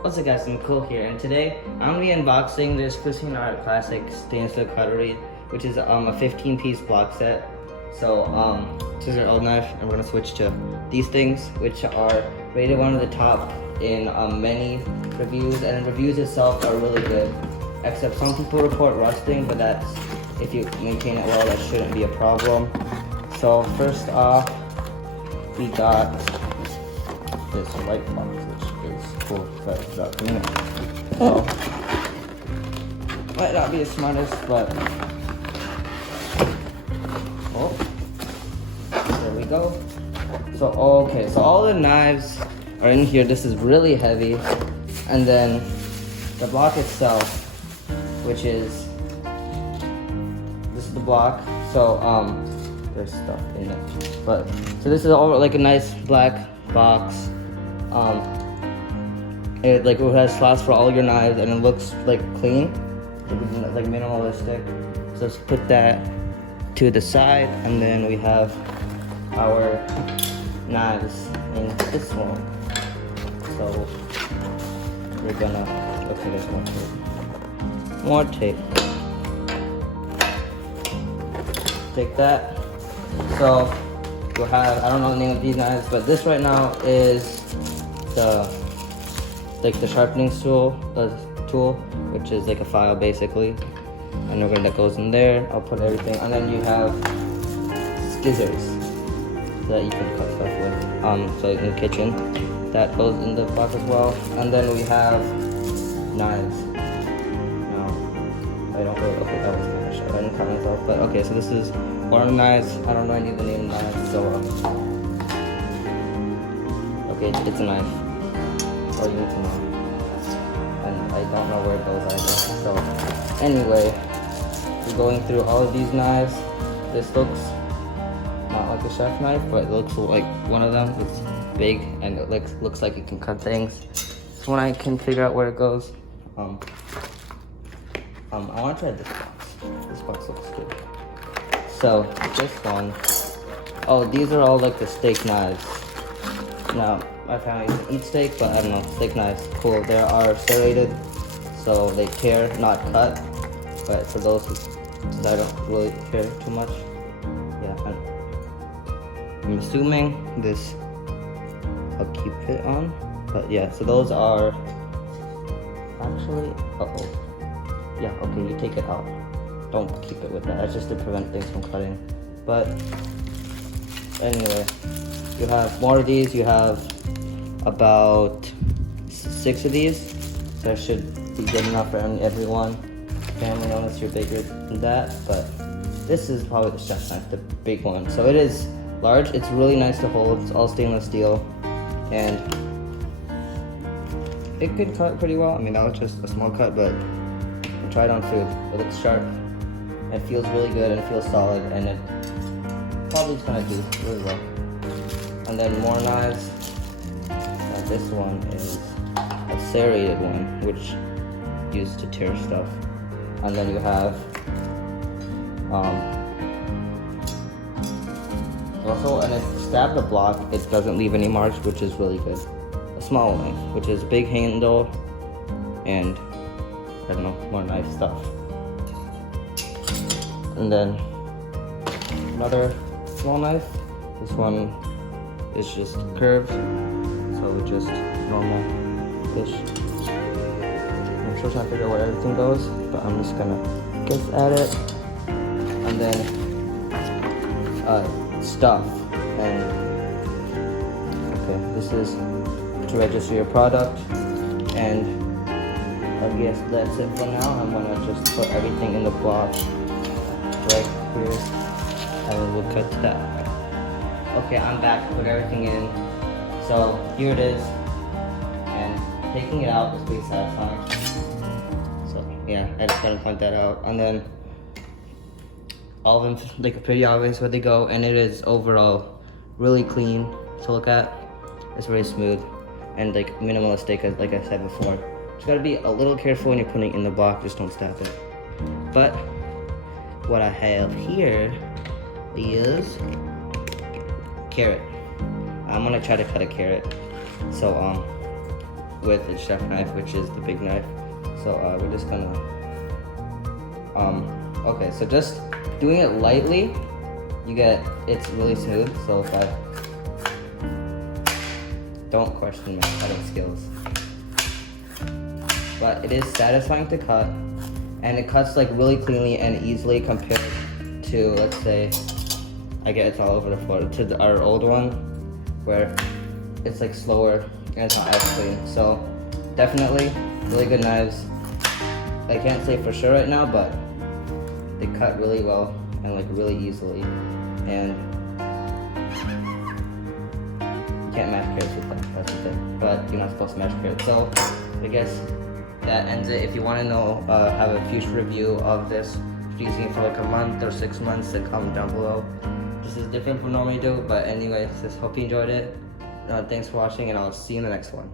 What's up guys, Mikul here, and today I'm going to be unboxing this Cuisinart Classic Stainless Steel Cutlery, which is a 15-piece block set. So, this is our old knife, and we're going to switch to these things, which are rated one of the top in many reviews, and reviews itself are really good. Except some people report rusting, but that's, if you maintain it well, that shouldn't be a problem. So first off, we got this white box, which is cool, but it's up in it. So, might not be the smartest, but oh, there we go. So okay, so all the knives are in here. This is really heavy, and then the block itself, which is this is the block. So there's stuff in it, but so this is all like a nice black box. It has slots for all your knives, and it looks like clean, like minimalistic. So let's put that to the side, and then we have our knives in this one. So we're gonna, okay, there's more tape. Take that. So we'll have, I don't know the name of these knives, but this right now is the sharpening tool, which is like a file basically, and we're that goes in there. I'll put everything, and then you have scissors that you can cut stuff with. So in the kitchen, that goes in the box as well. And then we have knives. No, I don't really. Okay, that was kind of short. I didn't count myself, but okay. So this is one of the knives. I don't know any of the name of the knives, so okay, it's a knife. All you need to know, and I don't know where it goes either. So anyway, we're going through all of these knives. This looks not like a chef knife, but it looks like one of them. It's big and it looks like it can cut things. So when I can figure out where it goes, I want to try this box. This box looks good. So this one, oh, these are all like the steak knives. Now, my family doesn't eat steak, but I don't know, steak knives, cool. They are serrated, so they tear, not cut. But for those who I don't really care too much, yeah. I'm assuming this, I'll keep it on. But yeah, so those are actually, yeah, okay, you take it out. Don't keep it with that. That's just to prevent things from cutting. But anyway, you have more of these. You have about 6 of these. So that should be good enough for everyone. Family, unless you're bigger than that. But this is probably the chef's knife, the big one. So it is large. It's really nice to hold. It's all stainless steel, and it could cut pretty well. I mean, that was just a small cut, but I tried on food. It looks sharp. It feels really good and it feels solid, and it probably is gonna do really well. And then more knives. This one is a serrated one, which used to tear stuff. And then you have also, and if you stab the block, it doesn't leave any marks, which is really good. A small knife, which is big handle, and I don't know, more knife stuff. And then another small knife. This one is just curved, so just normal fish. I'm still trying to figure out where everything goes, but I'm just gonna guess at it. And then stuff. And okay, this is to register your product. And I guess that's it for now. I'm gonna just put everything in the block right here, and then we'll cut to that. Okay, I'm back, put everything in. So here it is, and taking it out is pretty satisfying. So yeah, I just gotta point that out. And then all of them like pretty obvious where they go, and it is overall really clean to look at. It's very smooth and like minimalistic, like I said before. Just gotta be a little careful when you're putting it in the block, just don't stab it. But what I have here is carrot. I'm gonna try to cut a carrot. So with its chef knife, which is the big knife. So we're just gonna, okay, so just doing it lightly, it's really smooth. So if I, don't question my cutting skills. But it is satisfying to cut, and it cuts like really cleanly and easily compared to, let's say, I get it's all over the floor, to our old one, where it's like slower and it's not as clean. So definitely really good knives. I can't say for sure right now, but they cut really well and like really easily, and you can't mash carrots with them, that's the thing. But you're not supposed to mash carrots. So I guess that ends it. If you want to know, have a future review of this, using it for like a month or 6 months, then comment down below. This is different from what I normally do, but anyways, just hope you enjoyed it. Thanks for watching, and I'll see you in the next one.